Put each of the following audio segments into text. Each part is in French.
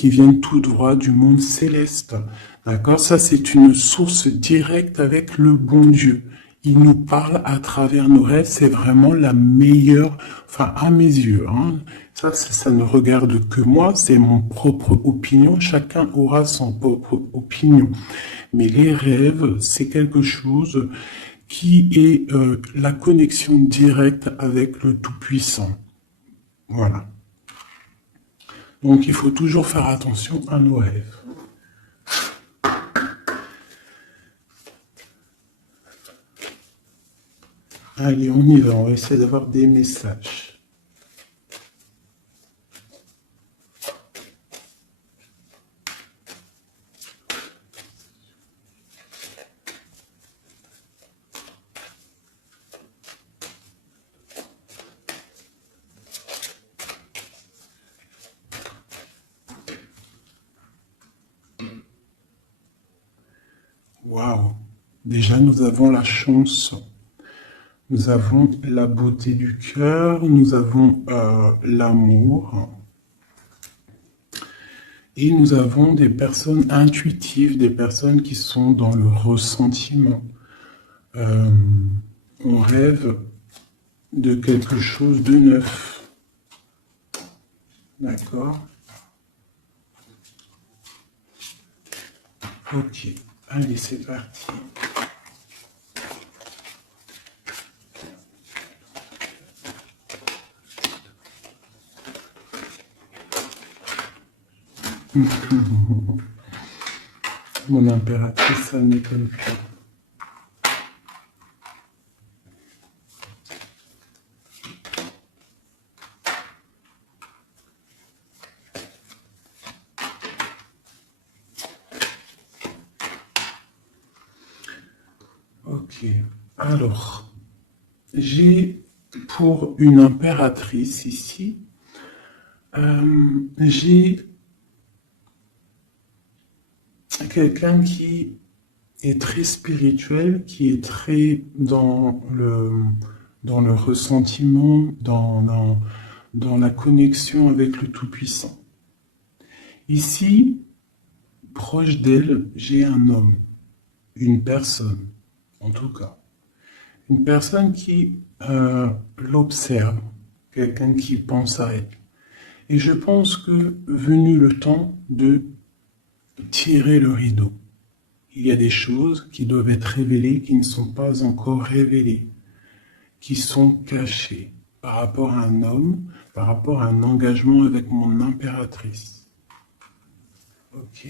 qui viennent tout droit du monde céleste. D'accord? Ça, c'est une source directe avec le bon Dieu. Il nous parle à travers nos rêves. C'est vraiment la meilleure, enfin, à mes yeux, hein. Ça ne regarde que moi. C'est mon propre opinion. Chacun aura son propre opinion. Mais les rêves, c'est quelque chose qui est la connexion directe avec le Tout-Puissant. Voilà. Donc, il faut toujours faire attention à nos rêves. Allez, on y va. On va essayer d'avoir des messages. Waouh! Déjà, nous avons la chance. Nous avons la beauté du cœur, nous avons l'amour, et nous avons des personnes intuitives, des personnes qui sont dans le ressentiment. On rêve de quelque chose de neuf. D'accord? Ok, allez, c'est parti. Mon impératrice, ça ne m'étonne pas. Ok, alors, j'ai pour une impératrice ici, j'ai quelqu'un qui est très spirituel, qui est très dans le ressentiment, dans la connexion avec le Tout-Puissant. Ici, proche d'elle, j'ai un homme, une personne, en tout cas. Une personne qui l'observe, quelqu'un qui pense à elle. Et je pense que venu le temps de tirer le rideau, il y a des choses qui doivent être révélées, qui ne sont pas encore révélées, qui sont cachées par rapport à un homme, par rapport à un engagement avec mon impératrice. Ok.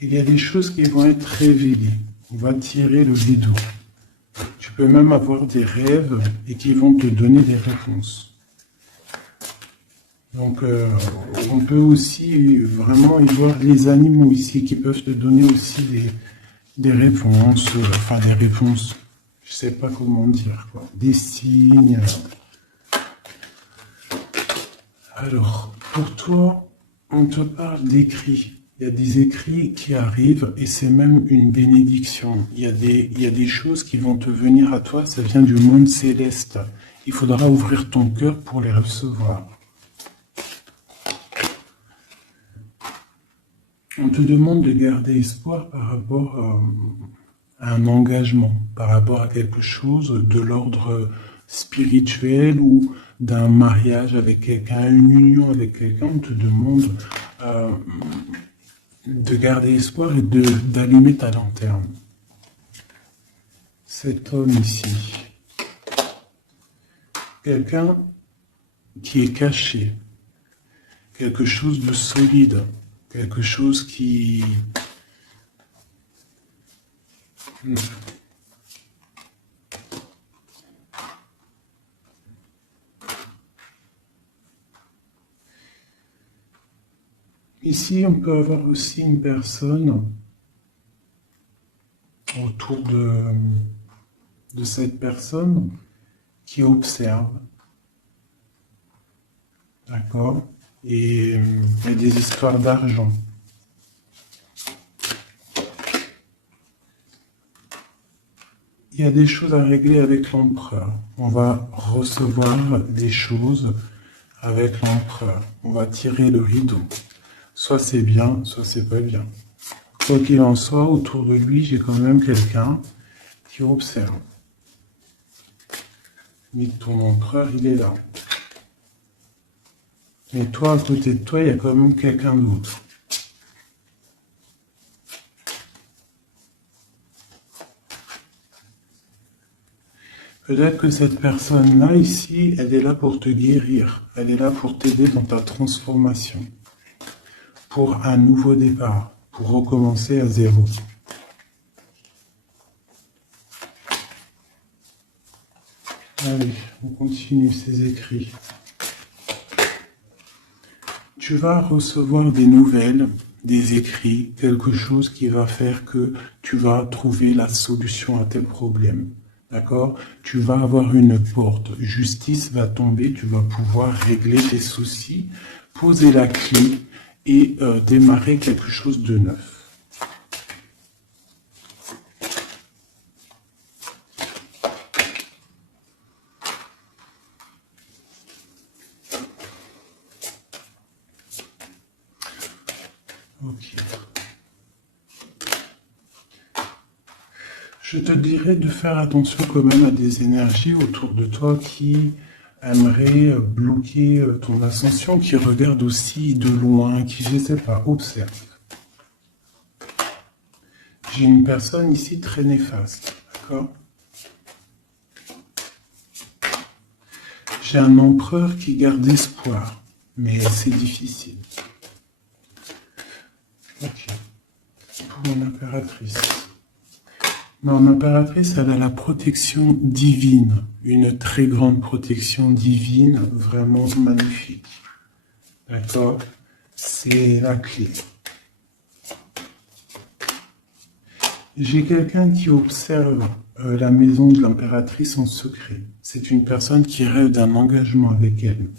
Il y a des choses qui vont être révélées. On va tirer le rideau. Tu peux même avoir des rêves et qui vont te donner des réponses. Donc, on peut aussi vraiment y voir les animaux ici qui peuvent te donner aussi des réponses, enfin des réponses, je sais pas comment dire, quoi, des signes. Alors, pour toi, on te parle d'écrits. Il y a des écrits qui arrivent et c'est même une bénédiction. Il y a des choses qui vont te venir à toi, ça vient du monde céleste. Il faudra ouvrir ton cœur pour les recevoir. On te demande de garder espoir par rapport à un engagement, par rapport à quelque chose de l'ordre spirituel ou d'un mariage avec quelqu'un, une union avec quelqu'un. On te demande de garder espoir et d'allumer ta lanterne. Cet homme ici, quelqu'un qui est caché, quelque chose de solide, quelque chose qui... Ici, on peut avoir aussi une personne autour de cette personne qui observe. D'accord? Et il y a des histoires d'argent. il y a des choses à régler avec l'empereur. On va recevoir des choses avec l'empereur. On va tirer le rideau. Soit c'est bien, soit c'est pas bien. Quoi qu'il en soit, autour de lui, j'ai quand même quelqu'un qui observe. Mais ton empereur, il est là. Mais toi, à côté de toi, il y a quand même quelqu'un d'autre. Peut-être que cette personne-là, ici, elle est là pour te guérir. Elle est là pour t'aider dans ta transformation. Pour un nouveau départ. Pour recommencer à zéro. Allez, on continue ces écrits. Tu vas recevoir des nouvelles, des écrits, quelque chose qui va faire que tu vas trouver la solution à tes problèmes. D'accord? Tu vas avoir une porte. Justice va tomber, tu vas pouvoir régler tes soucis, poser la clé et démarrer quelque chose de neuf. Ok. Je te dirais de faire attention quand même à des énergies autour de toi qui aimeraient bloquer ton ascension, qui regardent aussi de loin, qui, je ne sais pas, observent. J'ai une personne ici très néfaste, d'accord? J'ai un empereur qui garde espoir, mais c'est difficile. Ok. Pour mon impératrice. Mon impératrice, elle a la protection divine, une très grande protection divine, vraiment magnifique. D'accord? C'est la clé. J'ai quelqu'un qui observe la maison de l'impératrice en secret. C'est une personne qui rêve d'un engagement avec elle.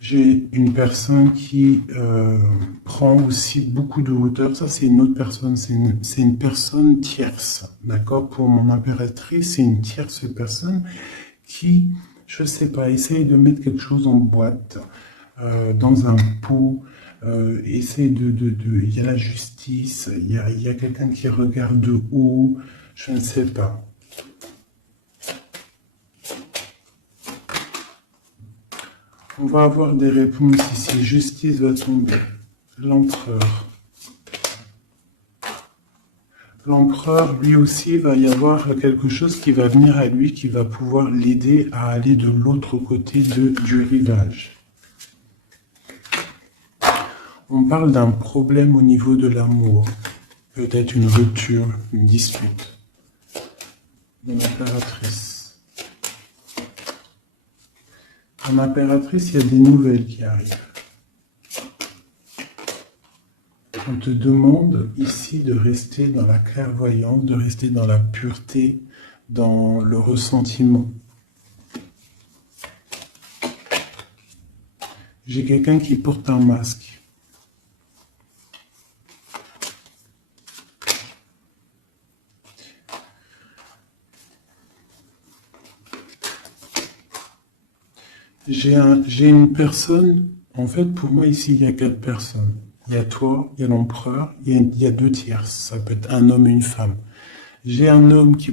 J'ai une personne qui prend aussi beaucoup de hauteur. Ça, c'est une autre personne. C'est une personne tierce. D'accord? Pour mon impératrice, c'est une tierce personne qui, je sais pas, essaye de mettre quelque chose en boîte, dans un pot. Essaye il y a la justice, il y a quelqu'un qui regarde de haut, je ne sais pas. On va avoir des réponses ici. Justice va tomber. L'empereur. L'empereur, lui aussi, va y avoir quelque chose qui va venir à lui, qui va pouvoir l'aider à aller de l'autre côté du rivage. On parle d'un problème au niveau de l'amour. Peut-être une rupture, une dispute. De l'impératrice. En impératrice, il y a des nouvelles qui arrivent. On te demande ici de rester dans la clairvoyance, de rester dans la pureté, dans le ressentiment. J'ai quelqu'un qui porte un masque. J'ai une personne, en fait, pour moi, ici, il y a 4 personnes. Il y a toi, il y a l'empereur, il y a 2 tierces. Ça peut être un homme et une femme. J'ai un homme qui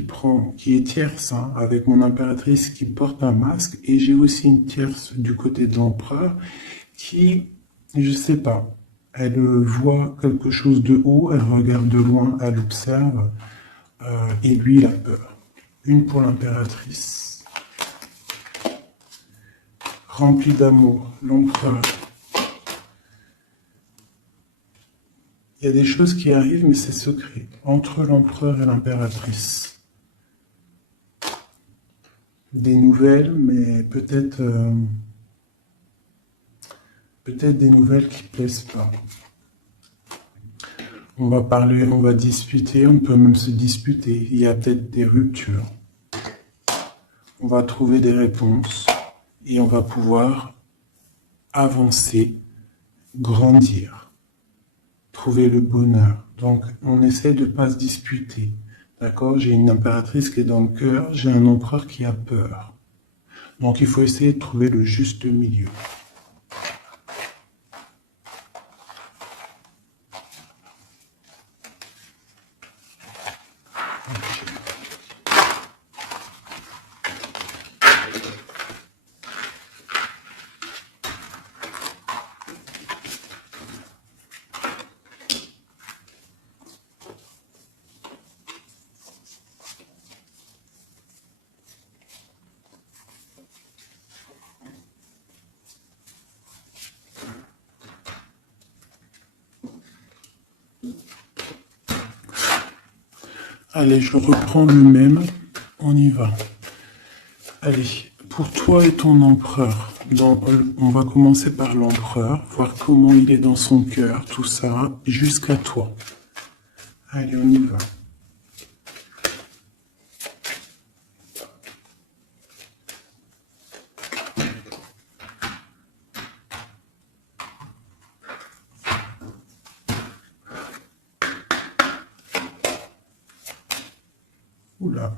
est tierce, hein, avec mon impératrice qui porte un masque, et j'ai aussi une tierce du côté de l'empereur qui, je sais pas, elle voit quelque chose de haut, elle regarde de loin, elle observe, et lui, il a peur. Une pour l'impératrice. Rempli d'amour, l'empereur. Il y a des choses qui arrivent, mais c'est secret. Entre l'empereur et l'impératrice. Des nouvelles, mais peut-être des nouvelles qui plaisent pas. On va parler, on va discuter, on peut même se disputer. Il y a peut-être des ruptures. On va trouver des réponses. Et on va pouvoir avancer, grandir, trouver le bonheur. Donc, on essaie de pas se disputer. D'accord? J'ai une impératrice qui est dans le cœur, j'ai un empereur qui a peur. Donc, il faut essayer de trouver le juste milieu. Allez, je reprends le même. On y va. Allez, pour toi et ton empereur, on va commencer par l'empereur, voir comment il est dans son cœur, tout ça, jusqu'à toi. Allez, on y va. Oula.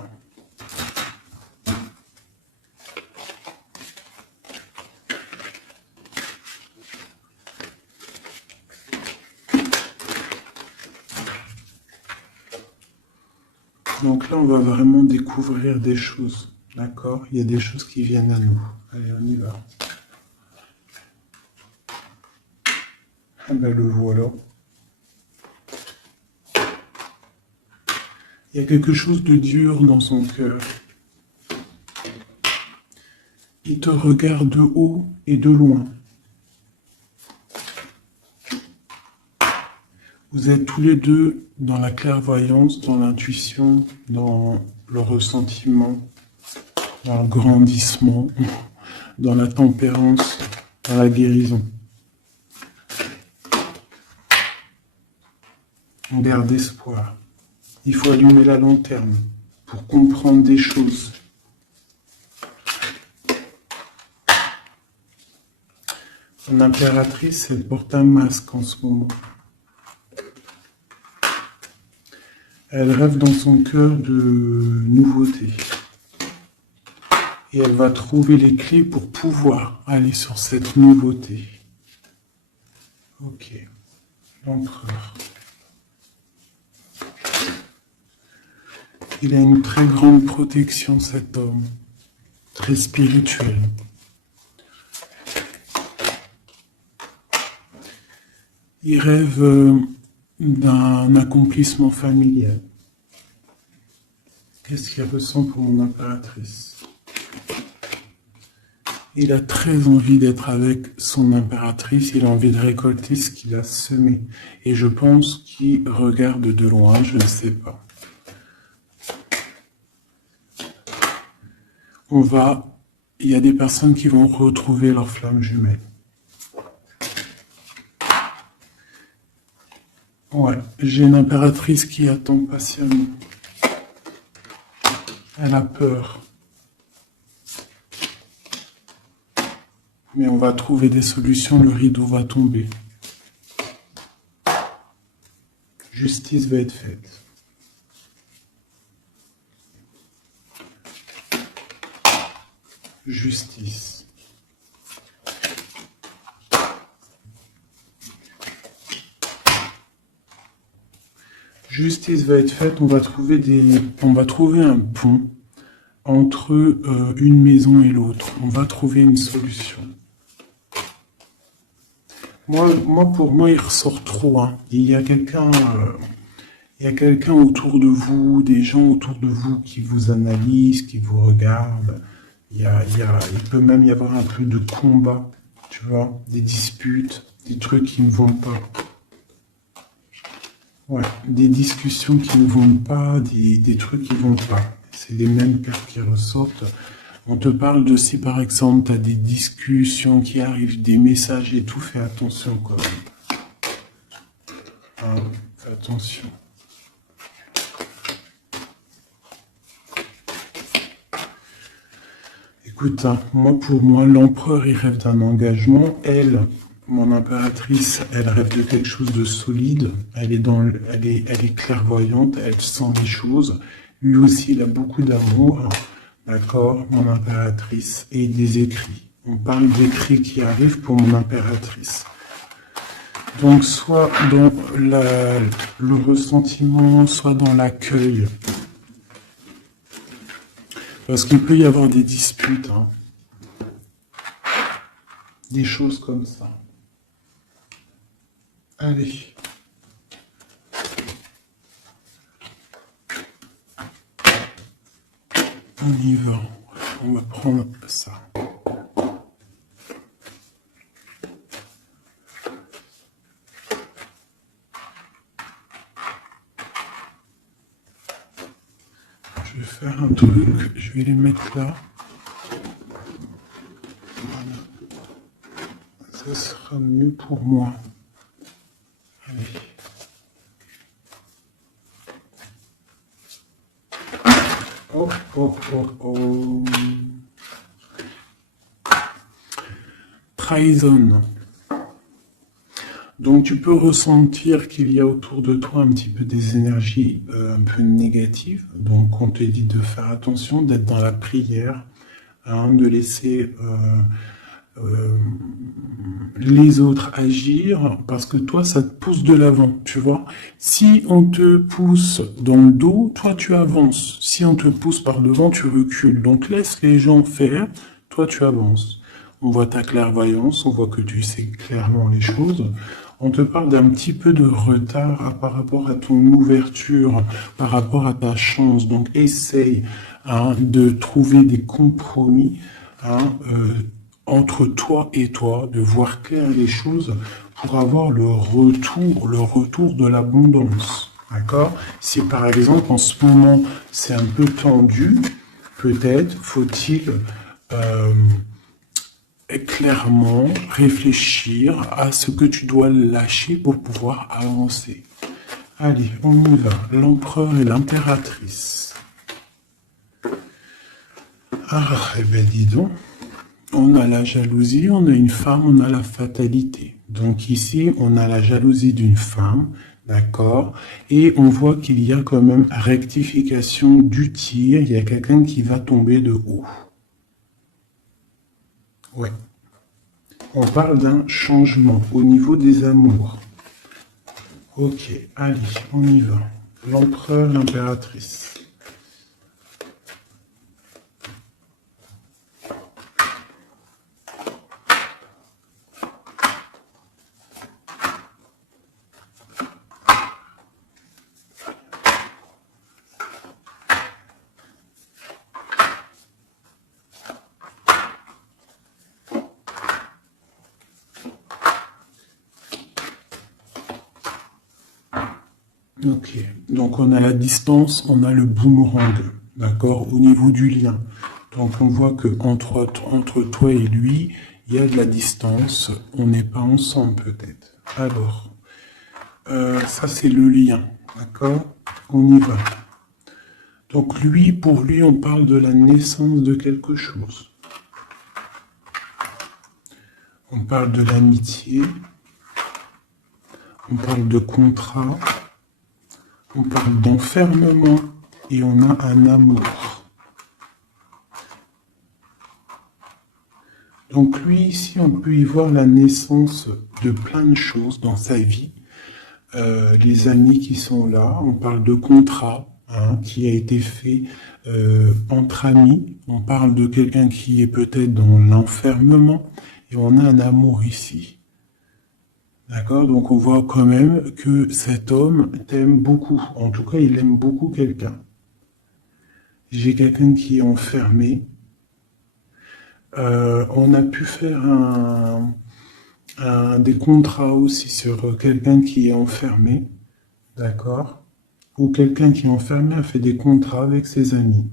Donc là, on va vraiment découvrir des choses, d'accord? Il y a des choses qui viennent à nous. Allez, on y va. Ah ben le voilà. Il y a quelque chose de dur dans son cœur. Il te regarde de haut et de loin. Vous êtes tous les deux dans la clairvoyance, dans l'intuition, dans le ressentiment, dans le grandissement, dans la tempérance, dans la guérison. On garde espoir. Il faut allumer la lanterne pour comprendre des choses. Son impératrice, elle porte un masque en ce moment. Elle rêve dans son cœur de nouveautés. Et elle va trouver les clés pour pouvoir aller sur cette nouveauté. Ok. L'empereur. Il a une très grande protection, cet homme. Très spirituel. Il rêve d'un accomplissement familial. Qu'est-ce qu'il ressent pour mon impératrice? Il a très envie d'être avec son impératrice, il a envie de récolter ce qu'il a semé. Et je pense qu'il regarde de loin, je ne sais pas. Il y a des personnes qui vont retrouver leur flamme jumelle. Ouais, j'ai une impératrice qui attend patiemment. Elle a peur. Mais on va trouver des solutions, le rideau va tomber. Justice va être faite. Justice. Justice va être faite, on va trouver un pont entre une maison et l'autre. On va trouver une solution. Pour moi, il ressort trop. Hein. Il y a quelqu'un autour de vous, des gens autour de vous qui vous analysent, qui vous regardent. Il peut même y avoir un peu de combat, tu vois, des disputes, des trucs qui ne vont pas. Ouais, des discussions qui ne vont pas, des trucs qui ne vont pas. C'est les mêmes cartes qui ressortent. On te parle de si par exemple tu as des discussions qui arrivent, des messages et tout, fais attention quand même. Hein, fais attention. Écoute, hein, pour moi, l'empereur, il rêve d'un engagement. Elle, mon impératrice, elle rêve de quelque chose de solide, elle est clairvoyante, elle sent les choses. Lui aussi, il a beaucoup d'amour, d'accord, mon impératrice, et des écrits. On parle d'écrits qui arrivent pour mon impératrice. Donc, soit dans le ressentiment, soit dans l'accueil. Parce qu'il peut y avoir des disputes, hein. Des choses comme ça. Allez. On y va. On va prendre ça. Je vais faire un truc. Je vais les mettre là. Voilà. Ça sera mieux pour moi. Allez. Oh, oh, oh, oh. Trahison. Donc tu peux ressentir qu'il y a autour de toi un petit peu des énergies un peu négatives. Donc on te dit de faire attention, d'être dans la prière, hein, de laisser les autres agir, parce que toi ça te pousse de l'avant, tu vois. Si on te pousse dans le dos, toi tu avances. Si on te pousse par devant, tu recules. Donc laisse les gens faire, toi tu avances. On voit ta clairvoyance, on voit que tu sais clairement les choses. On te parle d'un petit peu de retard par rapport à ton ouverture, par rapport à ta chance. Donc essaye, hein, de trouver des compromis, hein, entre toi et toi, de voir clair les choses pour avoir le retour de l'abondance. D'accord? Si par exemple en ce moment c'est un peu tendu, peut-être faut-il clairement réfléchir à ce que tu dois lâcher pour pouvoir avancer. Allez, on y va. L'empereur et l'impératrice. Ah, eh ben dis donc. On a la jalousie, on a une femme, on a la fatalité. Donc ici, on a la jalousie d'une femme, d'accord? Et on voit qu'il y a quand même rectification du tir. Il y a quelqu'un qui va tomber de haut. Ouais. On parle d'un changement au niveau des amours. Ok, allez, on y va. L'empereur, l'impératrice. Ok, donc on a la distance, on a le boomerang, d'accord, au niveau du lien. Donc on voit que entre toi et lui, il y a de la distance, on n'est pas ensemble peut-être. Alors, ça c'est le lien, d'accord, on y va. Donc lui, pour lui, on parle de la naissance de quelque chose. On parle de l'amitié, on parle de contrat, on parle d'enfermement et on a un amour. Donc lui, ici, on peut y voir la naissance de plein de choses dans sa vie. Les amis qui sont là, on parle de contrat, hein, qui a été fait entre amis. On parle de quelqu'un qui est peut-être dans l'enfermement et on a un amour ici. D'accord? Donc on voit quand même que cet homme t'aime beaucoup. En tout cas, il aime beaucoup quelqu'un. J'ai quelqu'un qui est enfermé. On a pu faire des contrats aussi sur quelqu'un qui est enfermé. D'accord? Ou quelqu'un qui est enfermé a fait des contrats avec ses amis.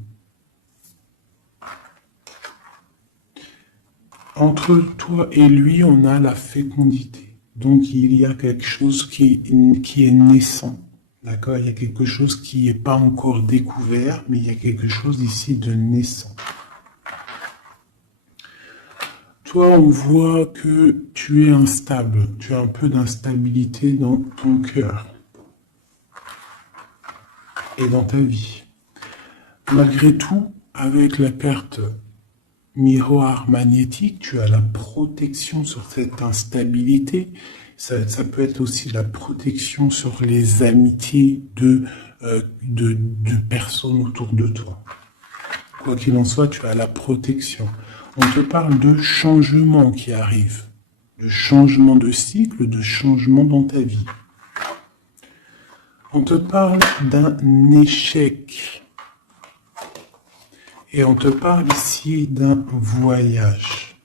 Entre toi et lui, on a la fécondité. Donc il y a quelque chose qui est naissant. D'accord? Il y a quelque chose qui n'est pas encore découvert, mais il y a quelque chose ici de naissant. Toi, on voit que tu es instable. Tu as un peu d'instabilité dans ton cœur et dans ta vie. Malgré tout, avec la carte miroir magnétique, tu as la protection sur cette instabilité. Ça peut être aussi la protection sur les amitiés de personnes autour de toi. Quoi qu'il en soit, tu as la protection. On te parle de changement qui arrive, de changement de cycle, de changement dans ta vie. On te parle d'un échec. Et on te parle ici d'un voyage.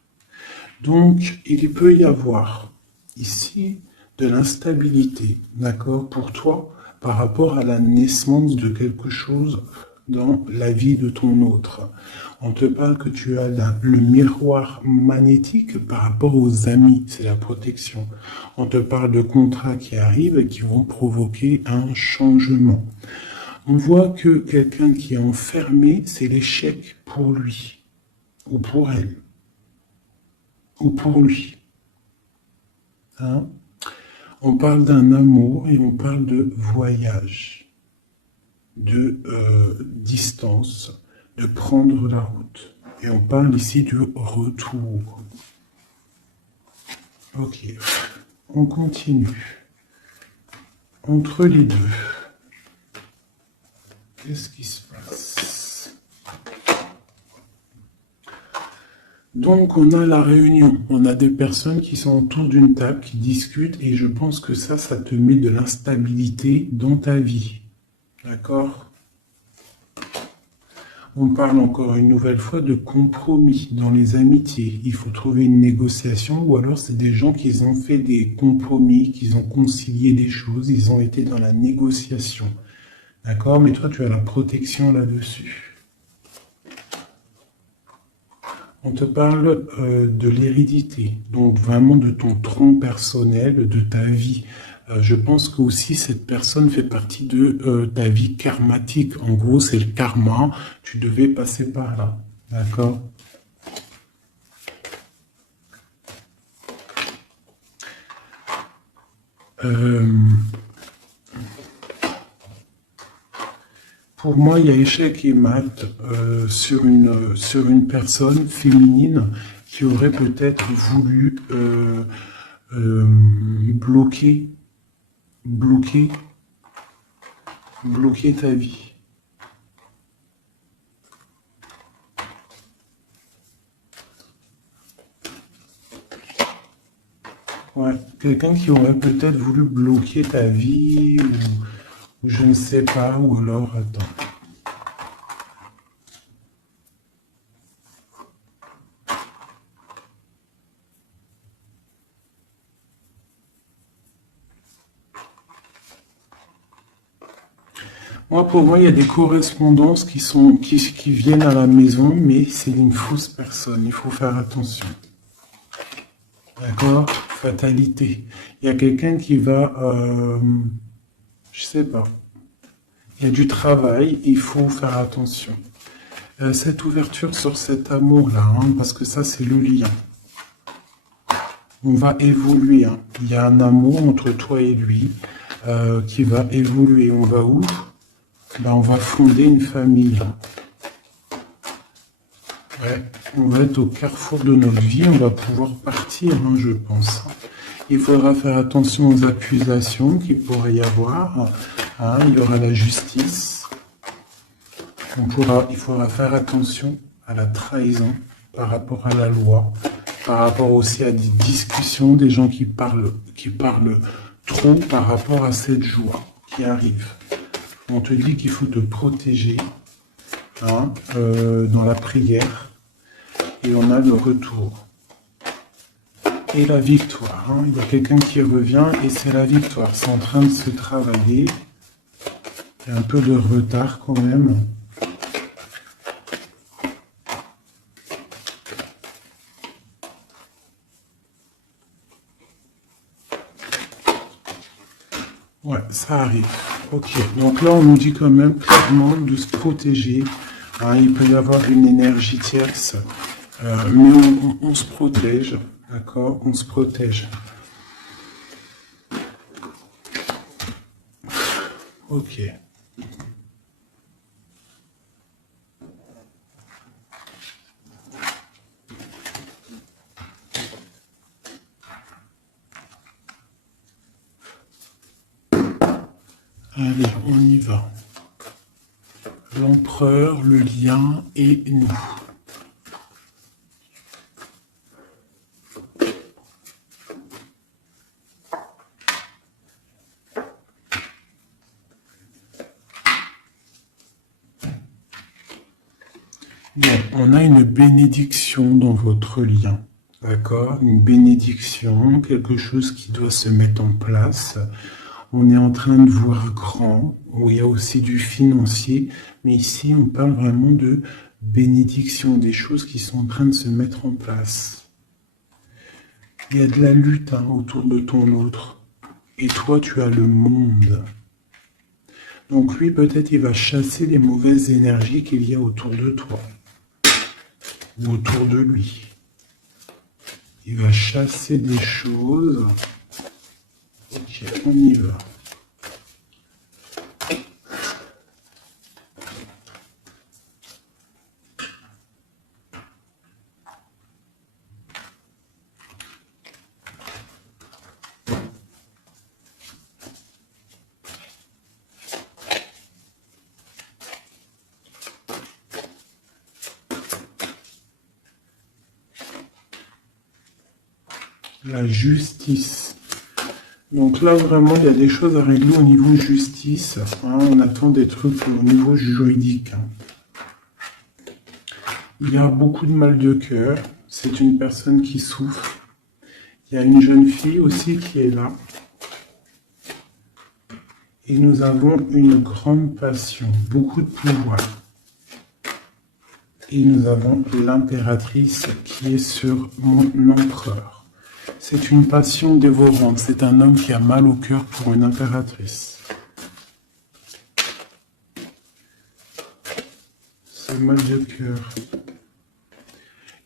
Donc, il peut y avoir ici de l'instabilité, d'accord, pour toi, par rapport à la naissance de quelque chose dans la vie de ton autre. On te parle que tu as le miroir magnétique par rapport aux amis, c'est la protection. On te parle de contrats qui arrivent et qui vont provoquer un changement. On voit que quelqu'un qui est enfermé, c'est l'échec pour lui, ou pour elle, ou pour lui. Hein? On parle d'un amour et on parle de voyage, de distance, de prendre la route. Et on parle ici de retour. Ok, on continue. Entre les deux, qu'est-ce qui se passe? Donc, on a la réunion. On a des personnes qui sont autour d'une table, qui discutent, et je pense que ça te met de l'instabilité dans ta vie. D'accord? On parle encore une nouvelle fois de compromis dans les amitiés. Il faut trouver une négociation, ou alors c'est des gens qui ont fait des compromis, qui ont concilié des choses, ils ont été dans la négociation. D'accord? Mais toi, tu as la protection là-dessus. On te parle de l'hérédité, donc vraiment de ton tronc personnel, de ta vie. Je pense que aussi cette personne fait partie de ta vie karmatique. En gros, c'est le karma. Tu devais passer par là. D'accord? Pour moi, il y a échec et mat sur une personne féminine qui aurait peut-être voulu bloquer ta vie. Ouais, quelqu'un qui aurait peut-être voulu bloquer ta vie, ou je ne sais pas, ou alors, attends. Pour moi, il y a des correspondances qui viennent à la maison, mais c'est une fausse personne. Il faut faire attention. D'accord? Fatalité. Il y a quelqu'un qui va, je sais pas. Il y a du travail, il faut faire attention. Cette ouverture sur cet amour-là, hein, parce que ça, c'est le lien. On va évoluer. Hein. Il y a un amour entre toi et lui qui va évoluer. On va où? On va fonder une famille. Ouais, on va être au carrefour de notre vie, on va pouvoir partir, hein, je pense. Il faudra faire attention aux accusations qu'il pourrait y avoir. Hein, il y aura la justice. Il faudra faire attention à la trahison par rapport à la loi, par rapport aussi à des discussions, des gens qui parlent trop par rapport à cette joie qui arrive. On te dit qu'il faut te protéger hein, dans la prière. Et on a le retour. Et la victoire. Hein. Il y a quelqu'un qui revient et c'est la victoire. C'est en train de se travailler. Il y a un peu de retard quand même. Ouais, ça arrive. Ok, donc là on nous dit quand même clairement de se protéger. Hein, il peut y avoir une énergie tierce Mais on se protège, d'accord? On se protège. Ok. Allez, on y va. L'empereur, le lien et nous. Bon, on a une bénédiction dans votre lien. D'accord? Une bénédiction, quelque chose qui doit se mettre en place. On est en train de voir grand, où il y a aussi du financier, mais ici on parle vraiment de bénédiction, des choses qui sont en train de se mettre en place. Il y a de la lutte autour de ton autre, et toi tu as le monde. Donc lui peut-être il va chasser les mauvaises énergies qu'il y a autour de toi, ou autour de lui. Il va chasser des choses. Ok, on y va. La justice. Donc là, vraiment, il y a des choses à régler au niveau justice. On attend des trucs au niveau juridique. Il y a beaucoup de mal de cœur. C'est une personne qui souffre. Il y a une jeune fille aussi qui est là. Et nous avons une grande passion, beaucoup de pouvoir. Et nous avons l'impératrice qui est sur mon empereur. C'est une passion dévorante. C'est un homme qui a mal au cœur pour une impératrice. C'est mal de cœur.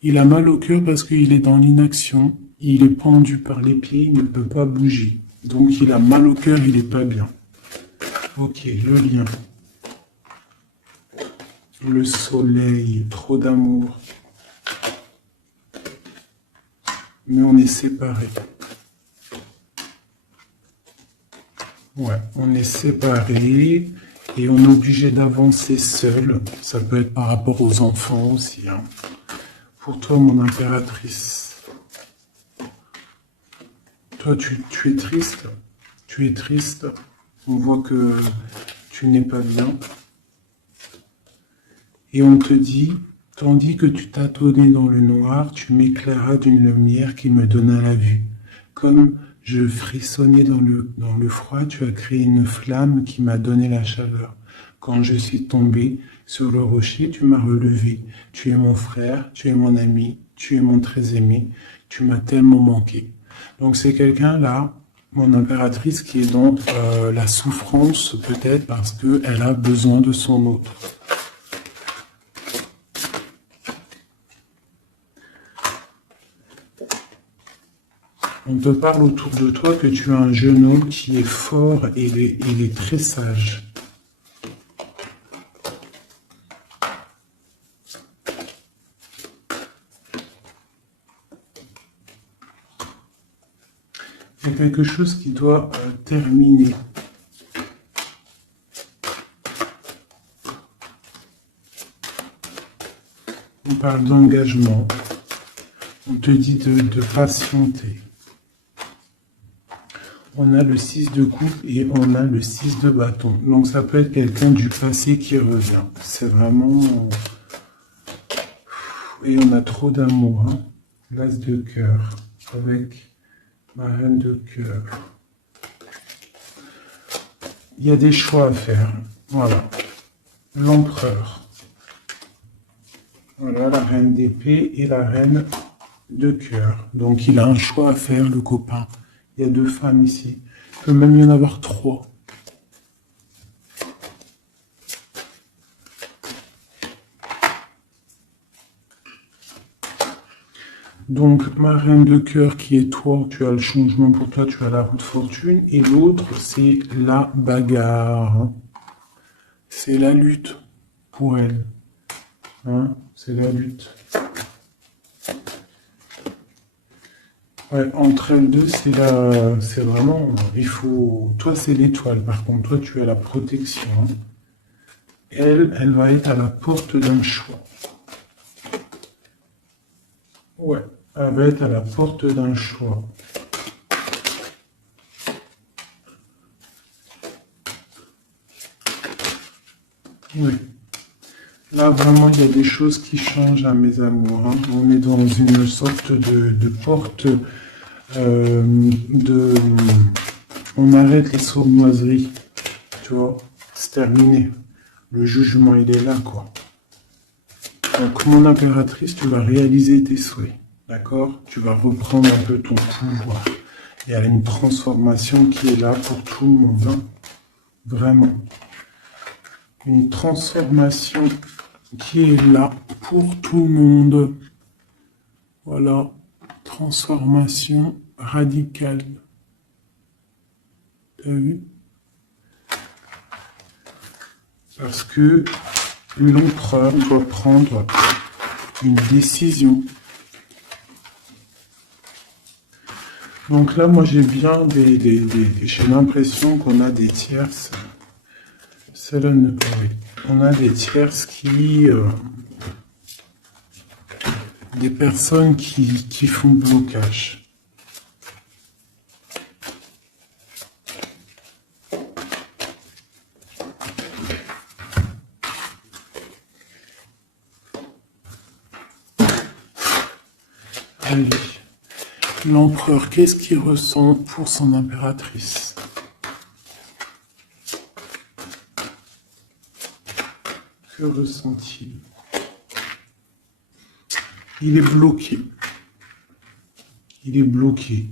Il a mal au cœur parce qu'il est dans l'inaction. Il est pendu par les pieds, il ne peut pas bouger. Donc il a mal au cœur, il n'est pas bien. Ok, le lien. Le soleil, trop d'amour. Mais on est séparés. Ouais, on est séparés et on est obligé d'avancer seul. Ça peut être par rapport aux enfants aussi. Pour toi, mon impératrice. Toi, tu es triste. Tu es triste. On voit que tu n'es pas bien. Et on te dit, tandis que tu tâtonnais dans le noir, tu m'éclairas d'une lumière qui me donna la vue. Comme je frissonnais dans le froid, tu as créé une flamme qui m'a donné la chaleur. Quand je suis tombé sur le rocher, tu m'as relevé. Tu es mon frère, tu es mon ami, tu es mon très aimé. Tu m'as tellement manqué. Donc c'est quelqu'un là, mon impératrice, qui est dans la souffrance peut-être parce qu'elle a besoin de son autre. On te parle autour de toi que tu as un jeune homme qui est fort et il est très sage. Il y a quelque chose qui doit terminer. On parle d'engagement. On te dit de patienter. On a le 6 de coupe et on a le 6 de bâton. Donc ça peut être quelqu'un du passé qui revient. C'est vraiment... Et on a trop d'amour. L'as de cœur avec ma reine de cœur. Il y a des choix à faire. Voilà. L'empereur. Voilà la reine d'épée et la reine de cœur. Donc il a un choix à faire, le copain. Il y a 2 femmes ici. Il peut même y en avoir 3. Donc, ma reine de cœur qui est toi, tu as le changement pour toi, tu as la roue de fortune. Et l'autre, c'est la bagarre. C'est la lutte pour elle. Hein, c'est la lutte. Ouais, entre elles deux, c'est vraiment, il faut, toi c'est l'étoile, par contre, toi tu as la protection. Hein. Elle va être à la porte d'un choix. Ouais, elle va être à la porte d'un choix. Oui. Là, vraiment, il y a des choses qui changent à mes amours. Hein. On est dans une sorte de porte on arrête les sournoiseries. Tu vois, c'est terminé. Le jugement, il est là, quoi. Donc, mon impératrice, tu vas réaliser tes souhaits. D'accord? Tu vas reprendre un peu ton pouvoir. Il y a une transformation qui est là pour tout le monde. Hein. Vraiment. Une transformation qui est là pour tout le monde. Voilà. Transformation radicale. T'as vu? Parce que l'empereur doit prendre une décision. Donc là, moi, j'ai bien j'ai l'impression qu'on a des tierces. Cela ne oui. On a des tierces qui... des personnes qui font blocage. Allez. L'empereur, qu'est-ce qu'il ressent pour son impératrice? Que ressent-il? Il est bloqué. Il est bloqué.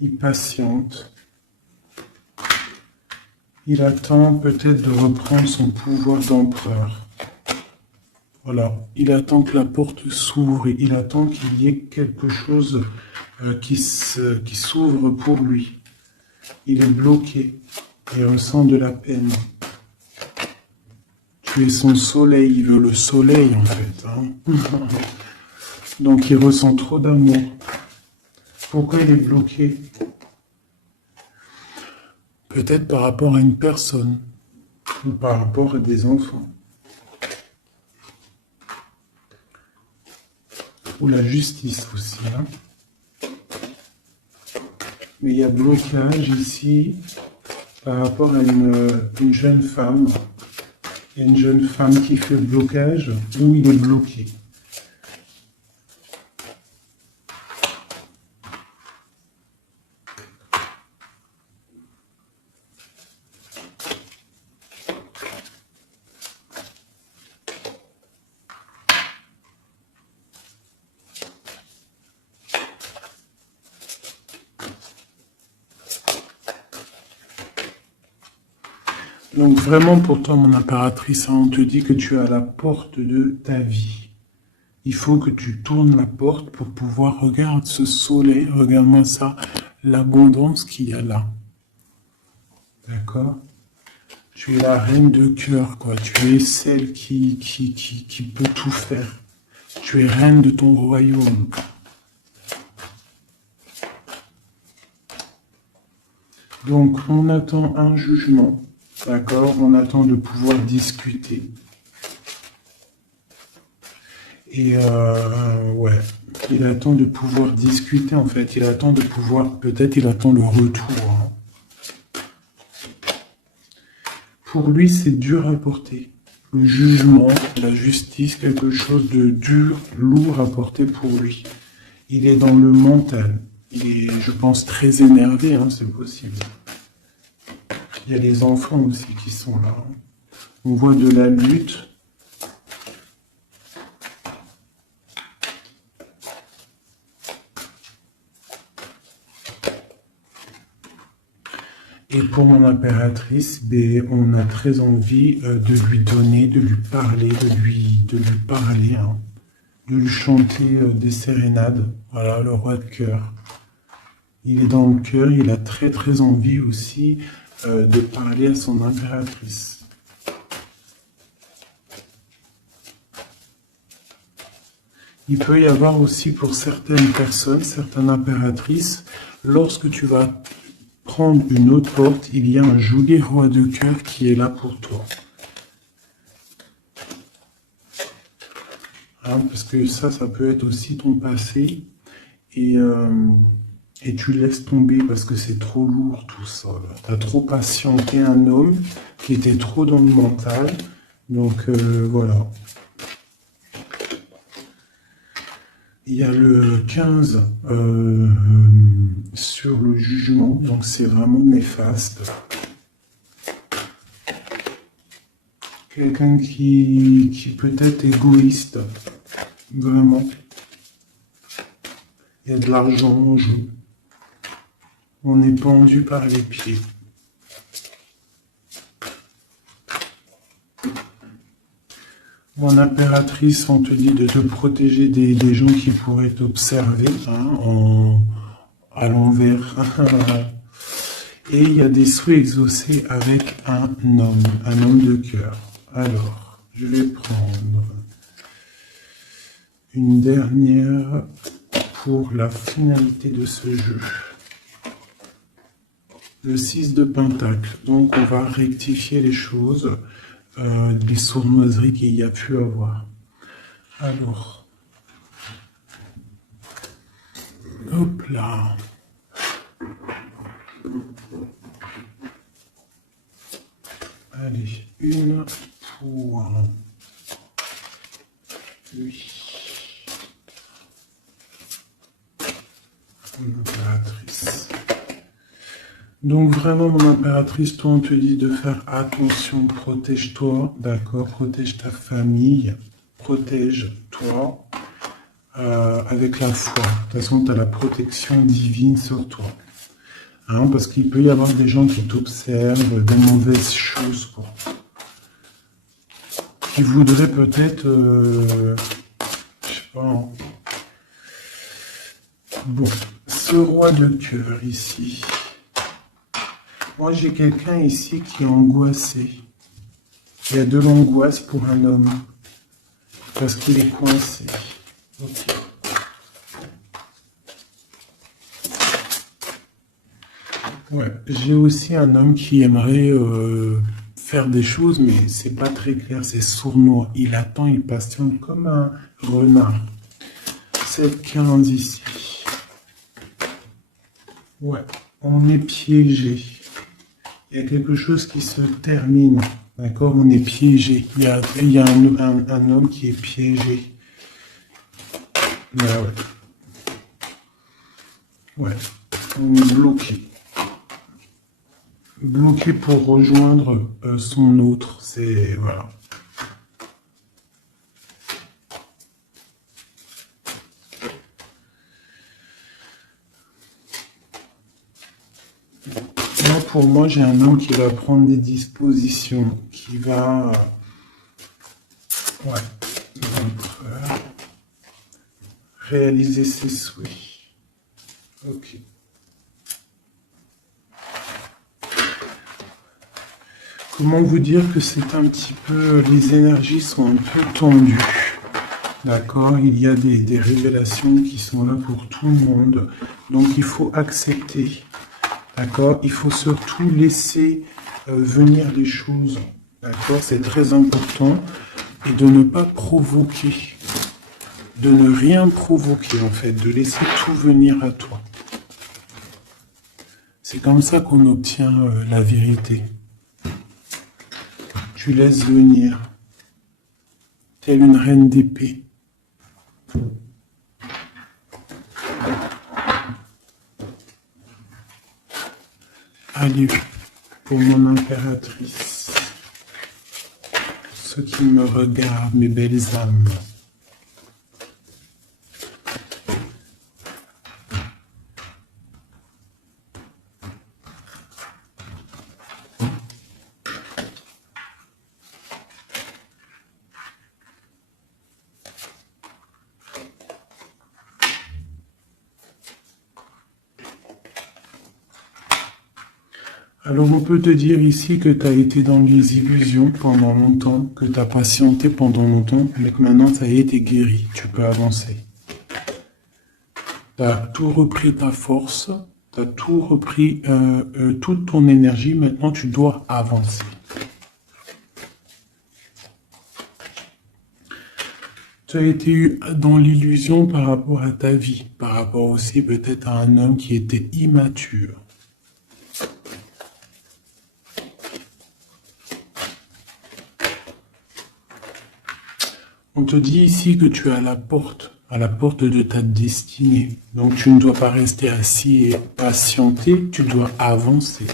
Il patiente. Il attend peut-être de reprendre son pouvoir d'empereur. Voilà, il attend que la porte s'ouvre et il attend qu'il y ait quelque chose qui s'ouvre pour lui. Il est bloqué, il ressent de la peine. Tu es son soleil, il veut le soleil en fait. Hein. Donc il ressent trop d'amour. Pourquoi il est bloqué? Peut-être par rapport à une personne ou par rapport à des enfants. Ou la justice aussi. Hein. Mais il y a blocage ici par rapport à une jeune femme. Il y a une jeune femme qui fait blocage ou il est bloqué. Donc vraiment pour toi, mon impératrice, on te dit que tu es à la porte de ta vie. Il faut que tu tournes la porte pour pouvoir regarder ce soleil, regarde-moi ça, l'abondance qu'il y a là. D'accord? Tu es la reine de cœur, quoi. Tu es celle qui peut tout faire. Tu es reine de ton royaume. Donc on attend un jugement. D'accord, on attend de pouvoir discuter. Et ouais, il attend de pouvoir discuter en fait. Il attend de pouvoir, peut-être il attend le retour. Hein. Pour lui, c'est dur à porter. Le jugement, la justice, quelque chose de dur, lourd à porter pour lui. Il est dans le mental. Il est, je pense, très énervé, hein, c'est possible. Il y a les enfants aussi qui sont là. On voit de la lutte. Et pour mon impératrice, on a très envie de lui donner, de lui parler, de lui parler. Hein. de lui chanter des sérénades. Voilà, le roi de cœur. Il est dans le cœur, il a très très envie aussi de parler à son impératrice. Il peut y avoir aussi pour certaines personnes, certaines impératrices, lorsque tu vas prendre une autre porte, il y a un joli roi de cœur qui est là pour toi. Hein, parce que ça peut être aussi ton passé. Et tu laisses tomber parce que c'est trop lourd tout ça. Tu as trop patienté un homme qui était trop dans le mental. Donc voilà. Il y a le 15 sur le jugement, donc c'est vraiment néfaste. Quelqu'un qui peut être égoïste, vraiment. Il y a de l'argent en jeu. On est pendu par les pieds. Mon impératrice, on te dit de te protéger des gens qui pourraient t'observer à l'envers. Et il y a des souhaits exaucés avec un homme de cœur. Alors, je vais prendre une dernière pour la finalité de ce jeu. Le 6 de Pentacle. Donc, on va rectifier les choses, les sournoiseries qu'il y a pu avoir. Alors, hop là. Allez, une pour lui. Mon impératrice. Donc vraiment, mon impératrice, toi, on te dit de faire attention, protège-toi, d'accord, protège ta famille, protège-toi avec la foi. De toute façon, tu as la protection divine sur toi. Hein, parce qu'il peut y avoir des gens qui t'observent, des mauvaises choses pour toi. Qui voudraient peut-être, je sais pas, hein. Bon, ce roi de cœur ici. Moi, j'ai quelqu'un ici qui est angoissé. Il y a de l'angoisse pour un homme. Parce qu'il est coincé. Okay. Ouais, j'ai aussi un homme qui aimerait faire des choses, mais c'est pas très clair, c'est sournois. Il attend, il patiente comme un renard. 7-15 ici. Ouais, on est piégé. Il y a quelque chose qui se termine. D'accord, on est piégé. Il y a un homme qui est piégé. Ouais. Ouais, on est bloqué. Bloqué pour rejoindre son autre. C'est... Voilà. Là, pour moi, j'ai un homme qui va prendre des dispositions, qui va... réaliser ses souhaits. Ok. Comment vous dire que c'est un petit peu... Les énergies sont un peu tendues. D'accord? Il y a des révélations qui sont là pour tout le monde. Donc, il faut accepter. D'accord? Il faut surtout laisser venir les choses. D'accord? C'est très important. Et de ne pas provoquer. De ne rien provoquer, en fait. De laisser tout venir à toi. C'est comme ça qu'on obtient la vérité. Tu laisses venir. Telle une reine d'épée. Allez, pour mon impératrice, ceux qui me regardent, mes belles âmes. Alors on peut te dire ici que tu as été dans les illusions pendant longtemps, que tu as patienté pendant longtemps, mais que maintenant ça y est, t'es guéri, tu peux avancer. Tu as tout repris ta force, tu as tout repris, toute ton énergie, maintenant tu dois avancer. Tu as été dans l'illusion par rapport à ta vie, par rapport aussi peut-être à un homme qui était immature. On te dit ici que tu es à la porte de ta destinée. Donc tu ne dois pas rester assis et patienter, tu dois avancer.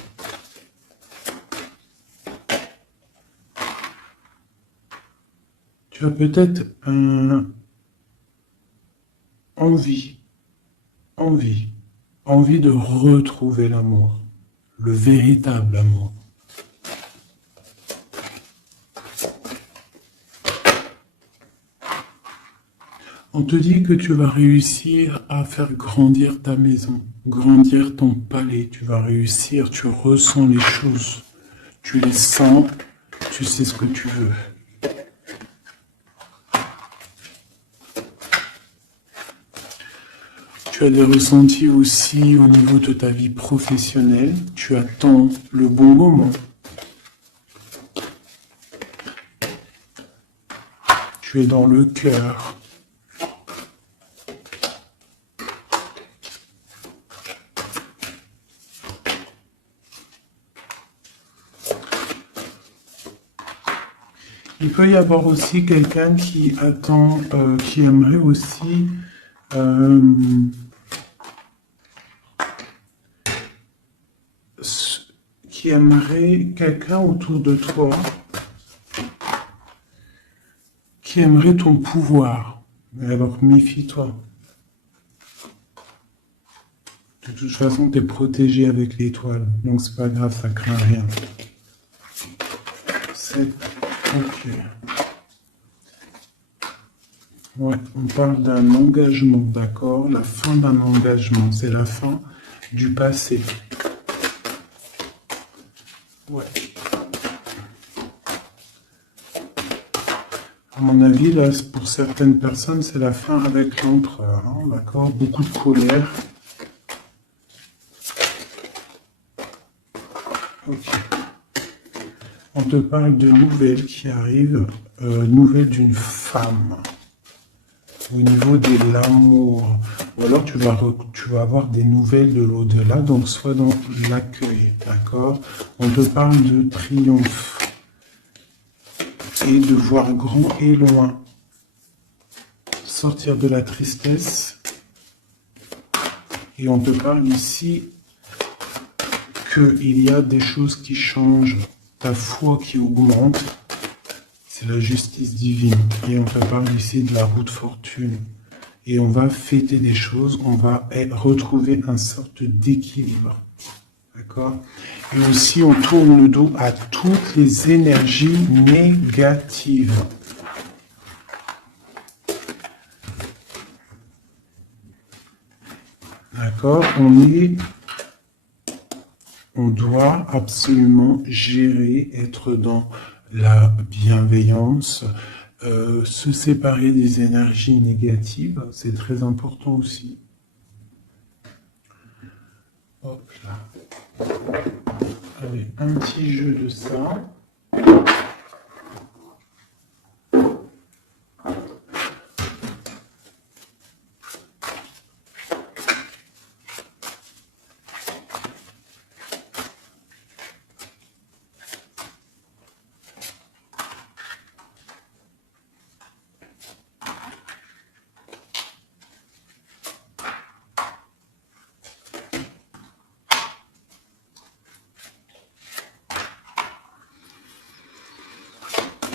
Tu as peut-être envie de retrouver l'amour, le véritable amour. On te dit que tu vas réussir à faire grandir ta maison, grandir ton palais, tu vas réussir, tu ressens les choses, tu les sens, tu sais ce que tu veux. Tu as des ressentis aussi au niveau de ta vie professionnelle. Tu attends le bon moment. Tu es dans le cœur. Il peut y avoir aussi quelqu'un qui attend, qui aimerait aussi qui aimerait quelqu'un autour de toi, qui aimerait ton pouvoir. Mais alors méfie-toi. De toute façon, tu es protégé avec l'étoile, donc c'est pas grave, ça craint rien. C'est ok. Ouais, on parle d'un engagement, d'accord? La fin d'un engagement, c'est la fin du passé. Ouais. À mon avis, là, pour certaines personnes, c'est la fin avec l'empereur, hein, d'accord? Beaucoup de colère. Ok. On te parle de nouvelles qui arrivent, nouvelles d'une femme, au niveau de l'amour. Ou alors tu vas avoir des nouvelles de l'au-delà, donc soit dans l'accueil, d'accord? On te parle de triomphe et de voir grand et loin. Sortir de la tristesse. Et on te parle ici qu'il y a des choses qui changent, ta foi qui augmente. C'est la justice divine. Et on te parle ici de la roue de fortune. Et on va fêter des choses, on va retrouver une sorte d'équilibre. D'accord? Et aussi, on tourne le dos à toutes les énergies négatives. D'accord? On doit absolument gérer, être dans la bienveillance, se séparer des énergies négatives, c'est très important aussi. Hop là. Allez, un petit jeu de ça.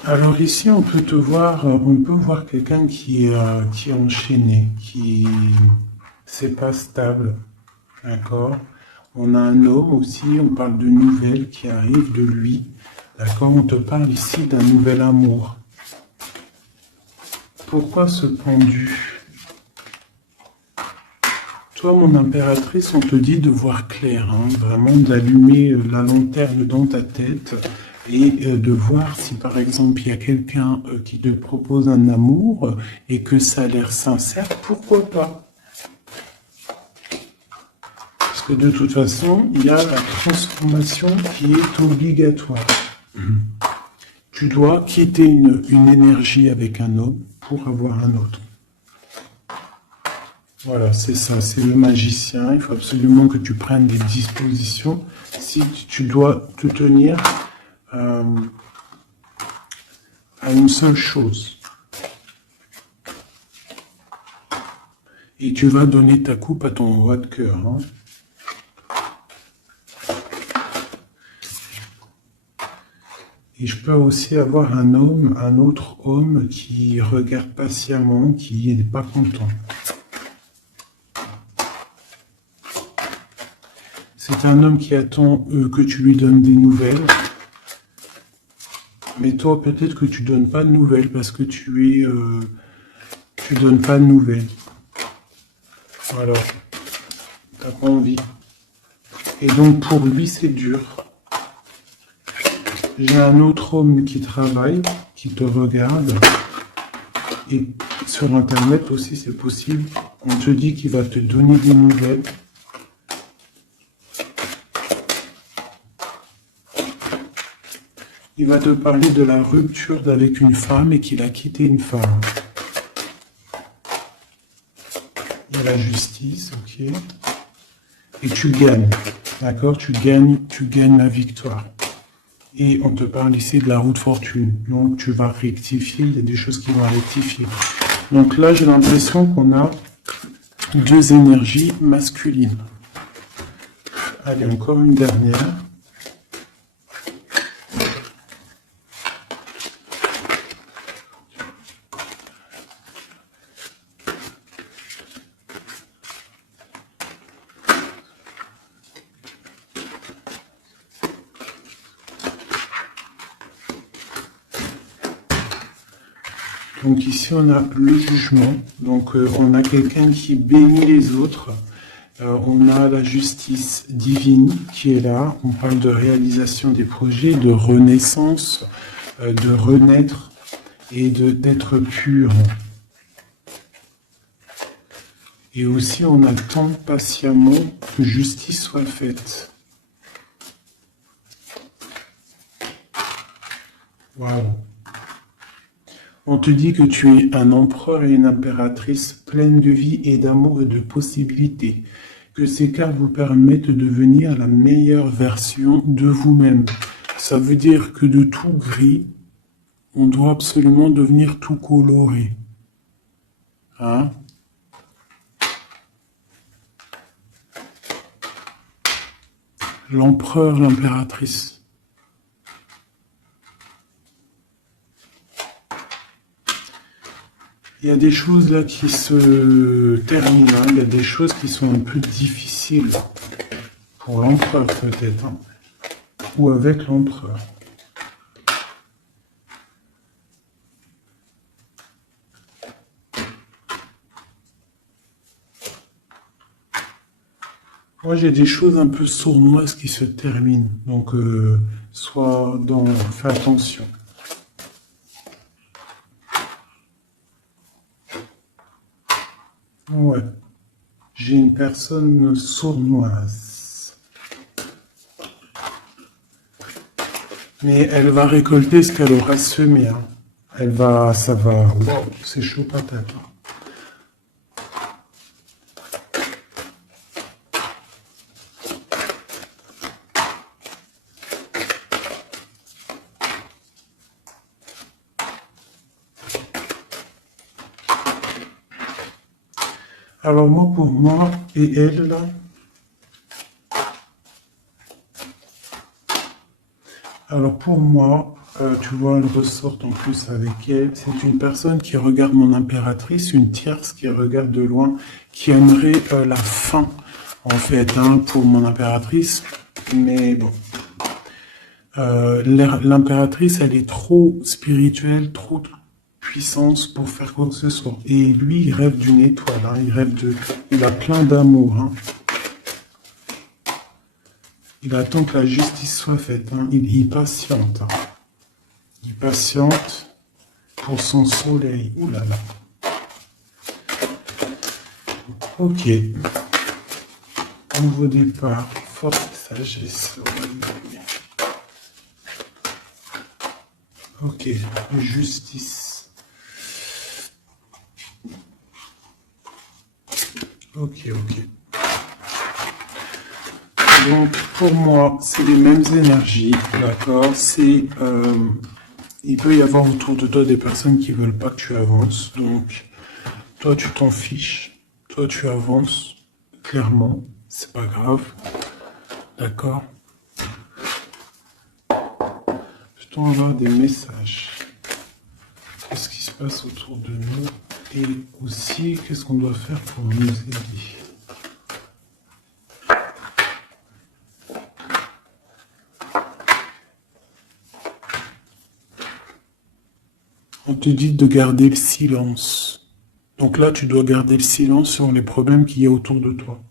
Alors ici, on peut voir quelqu'un qui est enchaîné, qui c'est pas stable, d'accord? On a un homme aussi, on parle de nouvelles qui arrivent de lui, d'accord? On te parle ici d'un nouvel amour. Pourquoi ce pendu? Toi, mon impératrice, on te dit de voir clair, hein, vraiment d'allumer la lanterne dans ta tête et de voir si, par exemple, il y a quelqu'un qui te propose un amour et que ça a l'air sincère, pourquoi pas? Parce que de toute façon, il y a la transformation qui est obligatoire. Tu dois quitter une énergie avec un homme pour avoir un autre. Voilà, c'est ça, c'est le magicien. Il faut absolument que tu prennes des dispositions. Si tu dois te tenir à une seule chose. Et tu vas donner ta coupe à ton roi de cœur. Hein. Et je peux aussi avoir un autre homme qui regarde patiemment, qui n'est pas content. C'est un homme qui attend que tu lui donnes des nouvelles. Mais toi, peut-être que tu donnes pas de nouvelles parce que tu donnes pas de nouvelles. Alors, t'as pas envie. Et donc pour lui, c'est dur. J'ai un autre homme qui travaille, qui te regarde. Et sur Internet aussi, c'est possible. On te dit qu'il va te donner des nouvelles. Il va te parler de la rupture avec une femme et qu'il a quitté une femme. Il y a la justice, ok. Et tu gagnes, d'accord? Tu gagnes la victoire. Et on te parle ici de la roue de fortune. Donc tu vas rectifier, il y a des choses qui vont rectifier. Donc là, j'ai l'impression qu'on a deux énergies masculines. Allez, encore une dernière. Donc ici, on a le jugement. Donc on a quelqu'un qui bénit les autres. On a la justice divine qui est là. On parle de réalisation des projets, de renaissance, de renaître et d'être pur. Et aussi, on attend patiemment que justice soit faite. Waouh! On te dit que tu es un empereur et une impératrice pleine de vie et d'amour et de possibilités. Que ces cartes vous permettent de devenir la meilleure version de vous-même. Ça veut dire que de tout gris, on doit absolument devenir tout coloré. Hein? L'empereur, l'impératrice. Il y a des choses là qui se terminent, hein. Il y a des choses qui sont un peu difficiles pour l'empereur peut-être, hein. Ou avec l'empereur. Moi j'ai des choses un peu sournoises qui se terminent, donc fais attention. Ouais, j'ai une personne sournoise. Mais elle va récolter ce qu'elle aura semé. Hein. Wow, c'est chaud patate. Hein. Alors pour moi, et elle là, alors pour moi, tu vois, elle ressort en plus avec elle, c'est une personne qui regarde mon impératrice, une tierce qui regarde de loin, qui aimerait la fin, en fait, hein, pour mon impératrice, mais bon. L'impératrice, elle est trop spirituelle, trop puissance pour faire quoi que ce soit. Et lui, il rêve d'une étoile, hein. Il a plein d'amour, hein. Il attend que la justice soit faite, hein. Il patiente, hein. Il patiente pour son soleil. Ouh là là. Ok. Nouveau départ. Forte sagesse. Ok. Justice. Ok. Donc, pour moi, c'est les mêmes énergies, d'accord? Il peut y avoir autour de toi des personnes qui veulent pas que tu avances. Donc, toi, tu t'en fiches. Toi, tu avances. Clairement, c'est pas grave. D'accord? Peut-on avoir des messages? Qu'est-ce qui se passe autour de nous? Et aussi, qu'est-ce qu'on doit faire pour nous aider? On te dit de garder le silence. Donc là, tu dois garder le silence sur les problèmes qu'il y a autour de toi.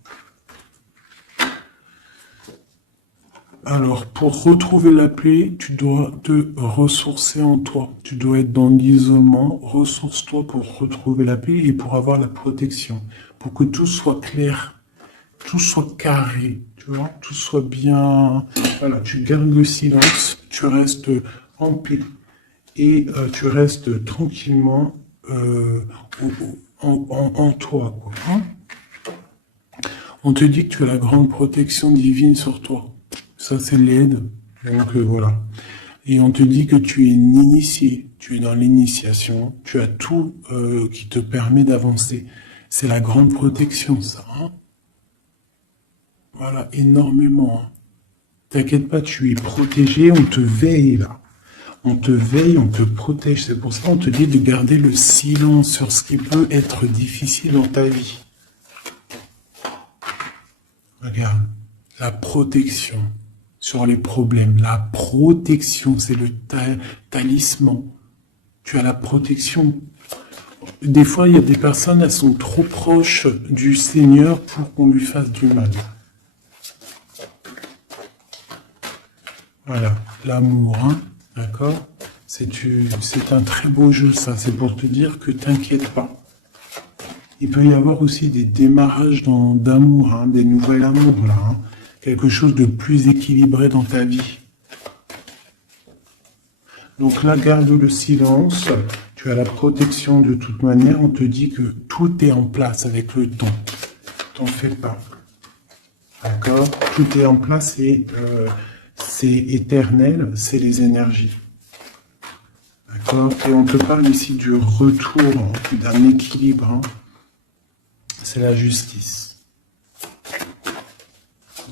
Alors, pour retrouver la paix, tu dois te ressourcer en toi. Tu dois être dans l'isolement. Ressource-toi pour retrouver la paix et pour avoir la protection. Pour que tout soit clair, tout soit carré, tu vois, tout soit bien... Voilà, tu gardes le silence, tu restes en paix. Et tu restes tranquillement en toi, quoi, hein. On te dit que tu as la grande protection divine sur toi. Ça, c'est l'aide. Donc, voilà. Et on te dit que tu es initié. Tu es dans l'initiation. Tu as tout qui te permet d'avancer. C'est la grande protection, ça, hein. Voilà, énormément, hein. T'inquiète pas, tu es protégé. On te veille, là. On te veille, on te protège. C'est pour ça qu'on te dit de garder le silence sur ce qui peut être difficile dans ta vie. Regarde, la protection sur les problèmes. La protection, c'est le talisman. Tu as la protection. Des fois, il y a des personnes, elles sont trop proches du Seigneur pour qu'on lui fasse du mal. Voilà, l'amour, hein. D'accord? C'est un très beau jeu, ça. C'est pour te dire que t'inquiète pas. Il peut y avoir aussi des démarrages d'amour, hein, des nouvelles amours, là. Hein. Quelque chose de plus équilibré dans ta vie. Donc là, garde le silence. Tu as la protection de toute manière. On te dit que tout est en place avec le temps. T'en fais pas. D'accord? Tout est en place et... c'est éternel, c'est les énergies. D'accord? Et on te parle ici du retour, d'un équilibre. Hein. C'est la justice.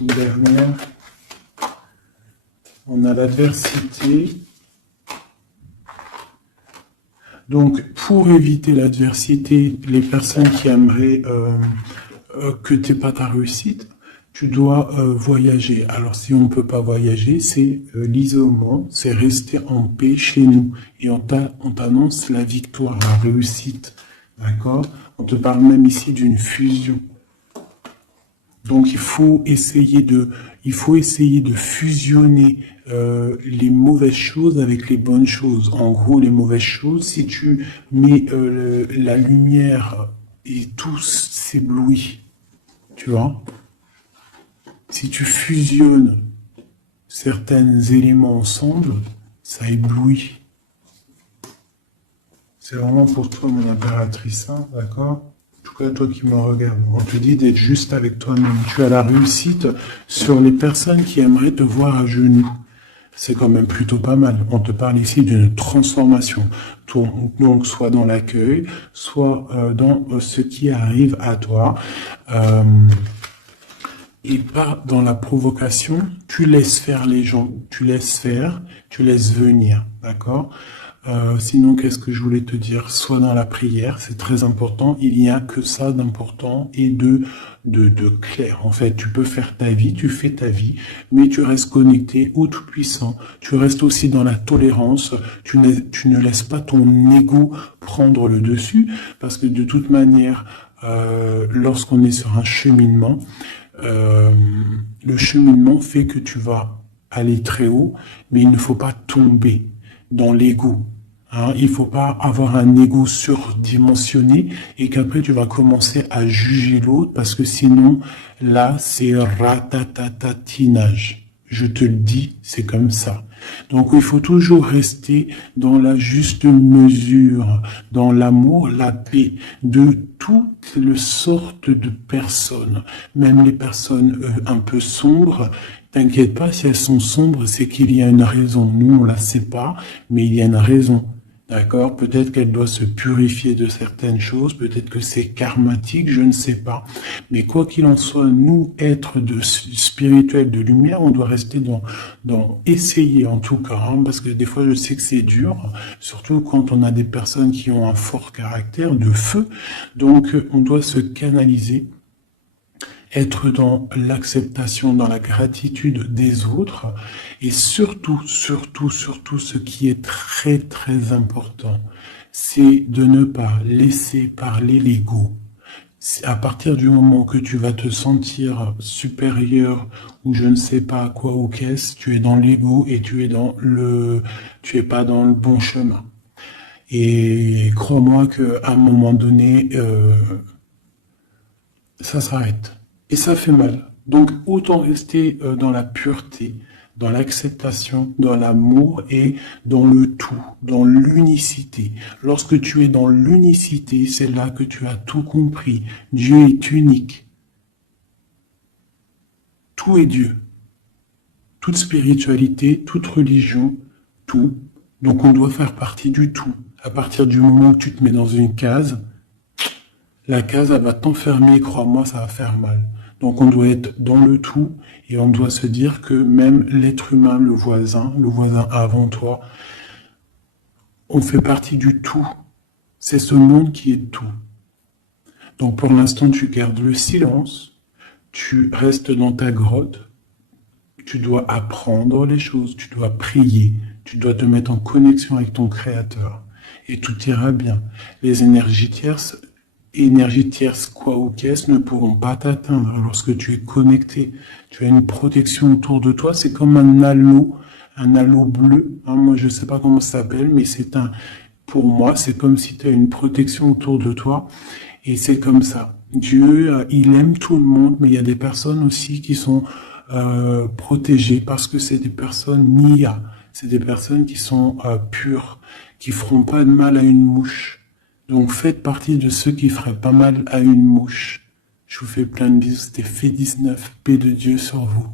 Une dernière. On a l'adversité. Donc, pour éviter l'adversité, les personnes qui aimeraient que tu n'aies pas ta réussite, tu dois voyager. Alors, si on ne peut pas voyager, c'est l'isolement, c'est rester en paix chez nous. Et on t'annonce la victoire, la réussite. D'accord? On te parle même ici d'une fusion. Donc, il faut essayer de fusionner les mauvaises choses avec les bonnes choses. En gros, les mauvaises choses, si tu mets la lumière et tout s'éblouit, tu vois? Si tu fusionnes certains éléments ensemble, ça éblouit. C'est vraiment pour toi, mon impératrice, hein, d'accord? En tout cas, toi qui me regardes, on te dit d'être juste avec toi-même. Tu as la réussite sur les personnes qui aimeraient te voir à genoux. C'est quand même plutôt pas mal. On te parle ici d'une transformation. Donc, soit dans l'accueil, soit dans ce qui arrive à toi. Et pas dans la provocation, tu laisses faire les gens, tu laisses faire, tu laisses venir, d'accord? Sinon, qu'est-ce que je voulais te dire? Sois dans la prière, c'est très important. Il n'y a que ça d'important et de clair. En fait, tu peux faire ta vie, tu fais ta vie, mais tu restes connecté au Tout-Puissant. Tu restes aussi dans la tolérance. Tu ne laisses pas ton ego prendre le dessus, parce que de toute manière, lorsqu'on est sur un cheminement, euh, le cheminement fait que tu vas aller très haut, mais il ne faut pas tomber dans l'ego. Hein, il faut pas avoir un ego surdimensionné et qu'après tu vas commencer à juger l'autre parce que sinon, là, c'est ratatatinage. Je te le dis, c'est comme ça. Donc il faut toujours rester dans la juste mesure, dans l'amour, la paix de toutes les sortes de personnes, même les personnes un peu sombres. T'inquiète pas, si elles sont sombres, c'est qu'il y a une raison. Nous, on la sait pas, mais il y a une raison. D'accord? Peut-être qu'elle doit se purifier de certaines choses, peut-être que c'est karmatique, je ne sais pas. Mais quoi qu'il en soit, nous, êtres de spirituels de lumière, on doit rester dans essayer en tout cas, hein, parce que des fois je sais que c'est dur, surtout quand on a des personnes qui ont un fort caractère de feu. Donc on doit se canaliser, être dans l'acceptation, dans la gratitude des autres, et surtout, ce qui est très, très important, c'est de ne pas laisser parler l'ego. À partir du moment que tu vas te sentir supérieur ou je ne sais pas quoi ou qu'est-ce, tu es dans l'ego et tu es pas dans le bon chemin. Et crois-moi qu'à un moment donné, ça s'arrête. Et ça fait mal. Donc autant rester dans la pureté, dans l'acceptation, dans l'amour et dans le tout, dans l'unicité. Lorsque tu es dans l'unicité, c'est là que tu as tout compris. Dieu est unique. Tout est Dieu. Toute spiritualité, toute religion, tout. Donc on doit faire partie du tout. À partir du moment où tu te mets dans une case, la case, elle va t'enfermer, crois-moi, ça va faire mal. Donc on doit être dans le tout et on doit se dire que même l'être humain, le voisin avant toi, on fait partie du tout. C'est ce monde qui est tout. Donc pour l'instant, tu gardes le silence, tu restes dans ta grotte, tu dois apprendre les choses, tu dois prier, tu dois te mettre en connexion avec ton Créateur et tout ira bien. Les énergies tierces, quoi ou qu'est-ce, ne pourront pas t'atteindre lorsque tu es connecté. Tu as une protection autour de toi, c'est comme un halo bleu. Hein, moi, je sais pas comment ça s'appelle, mais pour moi, c'est comme si tu as une protection autour de toi. Et c'est comme ça. Dieu, il aime tout le monde, mais il y a des personnes aussi qui sont protégées parce que c'est des personnes nia. C'est des personnes qui sont pures, qui feront pas de mal à une mouche. Donc faites partie de ceux qui feraient pas mal à une mouche. Je vous fais plein de bisous, c'était Fait 19, paix de Dieu sur vous.